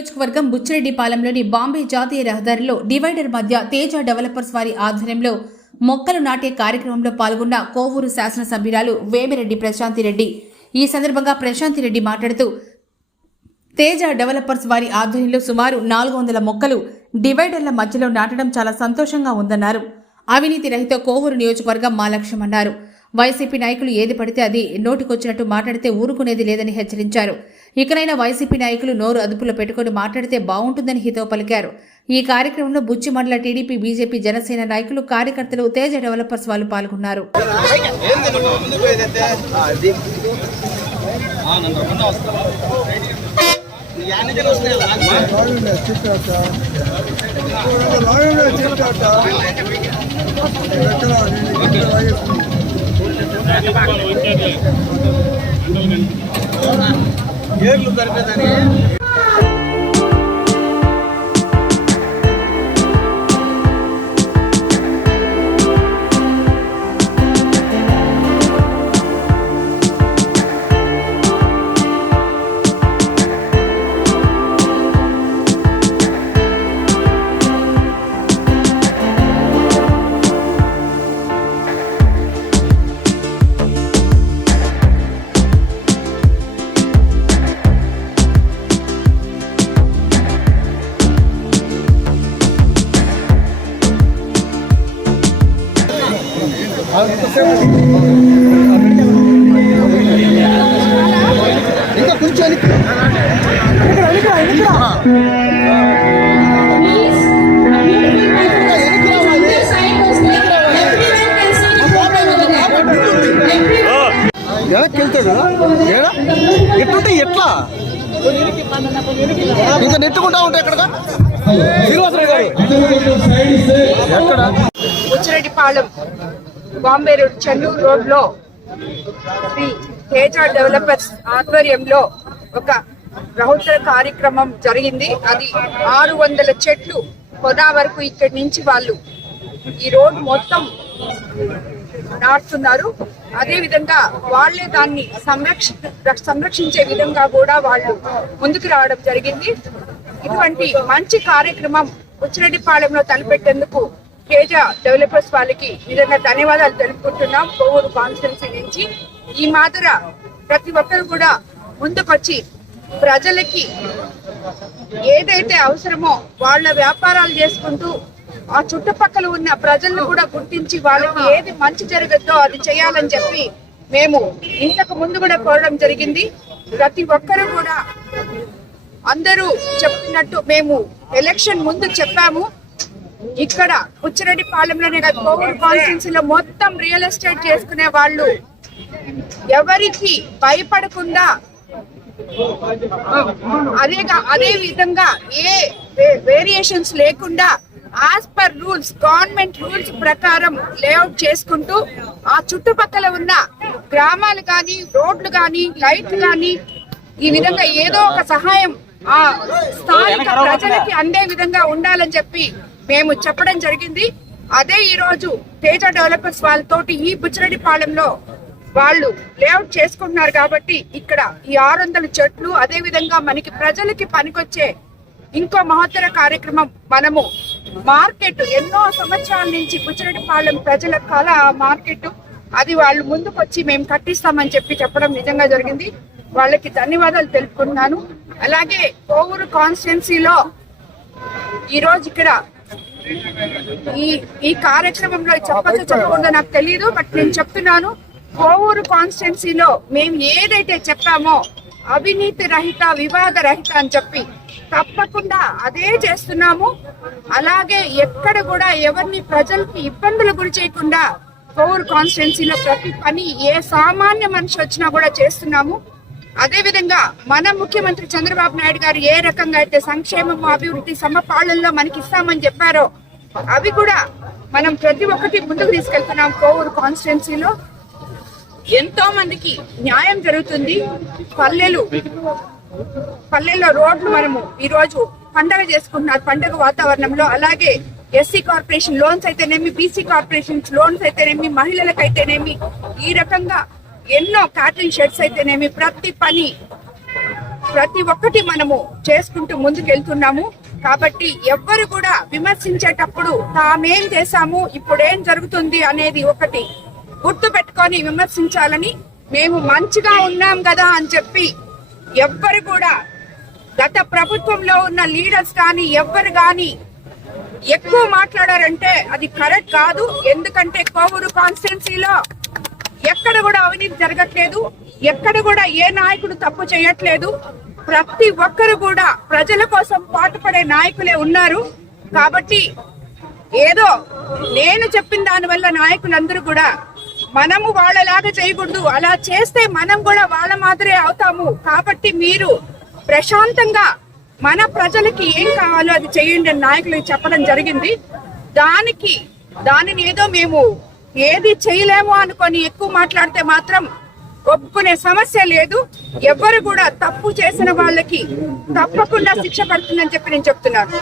నియోజకవర్గం బుచ్చిరెడ్డిపాలెంలోని బాంబే జాతీయ రహదారిలో డివైడర్ మధ్య తేజ డెవలపర్స్ వారి ఆధ్వర్యంలో మొక్కలు నాటే కార్యక్రమంలో పాల్గొన్న కోవూరు శాసనసభ్యురాలు వేమిరెడ్డి ప్రశాంతిరెడ్డి ఈ సందర్భంగా ప్రశాంతిరెడ్డి మాట్లాడుతూ తేజ డెవలపర్స్ వారి ఆధ్వర్యంలో సుమారు నాలుగు వందల మొక్కలు డివైడర్ల మధ్యలో నాటడం చాలా సంతోషంగా ఉందన్నారు. అవినీతి రహిత కోవూరు నియోజకవర్గం మా లక్ష్యమన్నారు వైసీపీ నాయకులు ఏది పడితే అది నోటికొచ్చినట్టు మాట్లాడితే ఊరుకునేది లేదని హెచ్చరించారు. ఇకనైనా వైసీపీ నాయకులు నోరు అదుపులో పెట్టుకుని మాట్లాడితే బాగుంటుందని హితో పలికారు. ఈ కార్యక్రమంలో బుచ్చి మండల టీడీపీ బీజేపీ జనసేన నాయకులు కార్యకర్తలు తేజ డెవలపర్స్ వాళ్ళు పాల్గొన్నారు. ఏర్లు సరిపోదని ఇంకా కొంచెం వెనక్కి. ఎట్లుంటే ఎట్లా? ఇంకా నెట్టుకుంటా ఉంటాయి ఎక్కడ శ్రీనివాసరావు గారు. ఎక్కడ? బాంబే రోడ్ చెన్నూరు రోడ్లో శ్రీ తేజ డెవలపర్స్ ఆధ్వర్యంలో ఒక బృహత్తర కార్యక్రమం జరిగింది. అది ఆరు వందల చెట్లు కొనా వరకు ఇక్కడి నుంచి వాళ్ళు ఈ రోడ్ మొత్తం నాటుతున్నారు. అదే విధంగా వాళ్ళే దాన్ని సంరక్ష సంరక్షించే విధంగా కూడా వాళ్ళు ముందుకు రావడం జరిగింది. ఇటువంటి మంచి కార్యక్రమం ఉచ్చిరెడ్డిపాలెంలో తలపెట్టేందుకు తేజ డెవలపర్స్ వాళ్ళకి నిజంగా ధన్యవాదాలు తెలుపుకుంటున్నాం. కోవూరు కాన్స్టిట్యున్సీ నుంచి ఈ మాదిర ప్రతి ఒక్కరు కూడా ముందుకొచ్చి ప్రజలకి ఏదైతే అవసరమో వాళ్ళ వ్యాపారాలు చేసుకుంటూ ఆ చుట్టుపక్కల ఉన్న ప్రజలను కూడా గుర్తించి వాళ్ళకి ఏది మంచి జరుగుద్దో అది చేయాలని చెప్పి మేము ఇంతకు ముందు కూడా కోరడం జరిగింది. ప్రతి ఒక్కరు కూడా అందరూ చెప్తున్నట్టు మేము ఎలక్షన్ ముందు చెప్పాము. ఇక్కడ ఉచ్చిరెడ్డి పాలెంలోనే కాదు కోవూరు కాన్స్టిట్యున్సీలో మొత్తం రియల్ ఎస్టేట్ చేసుకునే వాళ్ళు. ఎవరికి భయపడకుండా అదే అదే విధంగా ఏ వేరియేషన్స్ లేకుండా as per rules government rules ప్రకారం లేఅవుట్ చేసుకుంటూ ఆ చుట్టుపక్కల ఉన్న గ్రామాలు కానీ రోడ్లు కానీ లైట్లు కానీ ఈ విధంగా ఏదో ఒక సహాయం ఆ స్థానిక ప్రజలకి అందే విధంగా ఉండాలని చెప్పి మేము చెప్పడం జరిగింది. అదే ఈ రోజు తేజ డెవలపర్స్ వాళ్ళతోటి ఈ బుచ్చిరెడ్డిపాలెంలో వాళ్ళు లేఅవుట్ చేసుకుంటున్నారు కాబట్టి ఇక్కడ ఈ ఆరు వందల చెట్లు అదే విధంగా మనకి ప్రజలకి పనికొచ్చే ఇంకో మహత్తర కార్యక్రమం మనము మార్కెట్. ఎన్నో సంవత్సరాల నుంచి బుచ్చిరెడ్డిపాలెం ప్రజల కళ ఆ మార్కెట్. అది వాళ్ళు ముందుకొచ్చి మేము కట్టిస్తామని చెప్పి చెప్పడం నిజంగా జరిగింది. వాళ్ళకి ధన్యవాదాలు తెలుపుకుంటున్నాను. అలాగే కోవూరు కాన్స్టిట్యున్సీలో ఈ రోజు ఇక్కడ ఈ ఈ కార్యక్రమంలో చెప్పచ్చు చెప్పకుండా నాకు తెలియదు బట్ నేను చెప్తున్నాను కోవూరు కాన్స్టిట్యున్సీలో మేము ఏదైతే చెప్పామో అవినీతి రహిత వివాద రహిత అని చెప్పి తప్పకుండా అదే చేస్తున్నాము. అలాగే ఎక్కడ కూడా ఎవరిని ప్రజలకి ఇబ్బందులు గురి చేయకుండా కోవూరు కాన్స్టిట్యున్సీలో ప్రతి పని ఏ సామాన్య మనిషి వచ్చినా కూడా చేస్తున్నాము. అదే విధంగా మన ముఖ్యమంత్రి చంద్రబాబు నాయుడు గారు ఏ రకంగా అయితే సంక్షేమం అభివృద్ధి సమపాలనలో మనకి ఇస్తామని చెప్పారో అవి కూడా మనం ప్రతి ఒక్కటి ముందుకు తీసుకెళ్తున్నాం కోవూరు కాన్స్టిట్యున్సీలో. ఎంతో మందికి న్యాయం జరుగుతుంది. పల్లెలు పల్లెల్లో రోడ్లు మనము ఈ రోజు పండగ చేసుకుంటున్నారు. పండగ వాతావరణంలో అలాగే ఎస్సీ కార్పొరేషన్ లోన్స్ అయితేనేమి బీసీ కార్పొరేషన్ లోన్స్ అయితేనేమి మహిళలకు అయితేనేమి ఈ రకంగా ఎన్నో క్యాటరింగ్ షెడ్స్ అయితేనేమి ప్రతి పని ప్రతి ఒక్కటి మనము చేసుకుంటూ ముందుకెళ్తున్నాము. కాబట్టి ఎవ్వరు కూడా విమర్శించేటప్పుడు తామేం చేశాము ఇప్పుడేం జరుగుతుంది అనేది ఒకటి గుర్తు పెట్టుకొని విమర్శించాలని మేము మంచిగా ఉన్నాం కదా అని చెప్పి ఎవ్వరు కూడా గత ప్రభుత్వంలో ఉన్న లీడర్స్ కానీ ఎవ్వరు కానీ ఎక్కువ మాట్లాడారంటే అది కరెక్ట్ కాదు. ఎందుకంటే కోవూరు కాన్స్టిట్యున్సీలో ఎక్కడ కూడా అవినీతి జరగట్లేదు. ఎక్కడ కూడా ఏ నాయకుడు తప్పు చేయట్లేదు. ప్రతి ఒక్కరు కూడా ప్రజల కోసం పాటుపడే నాయకులే ఉన్నారు. కాబట్టి ఏదో నేను చెప్పిన దానివల్ల నాయకులందరూ కూడా మనము వాళ్ళలాగా చేయకూడదు. అలా చేస్తే మనం కూడా వాళ్ళ మాదిరే అవుతాము. కాబట్టి మీరు ప్రశాంతంగా మన ప్రజలకి ఏం కావాలో అది చేయండి అని చెప్పడం జరిగింది. దానికి దానిని ఏదో మేము ఏది చేయలేము అనుకొని ఎక్కువ మాట్లాడితే మాత్రం ఒప్పుకునే సమస్య లేదు. ఎవ్వరు కూడా తప్పు చేసిన వాళ్ళకి తప్పకుండా శిక్ష పడుతుందని చెప్పి నేను చెప్తున్నాను.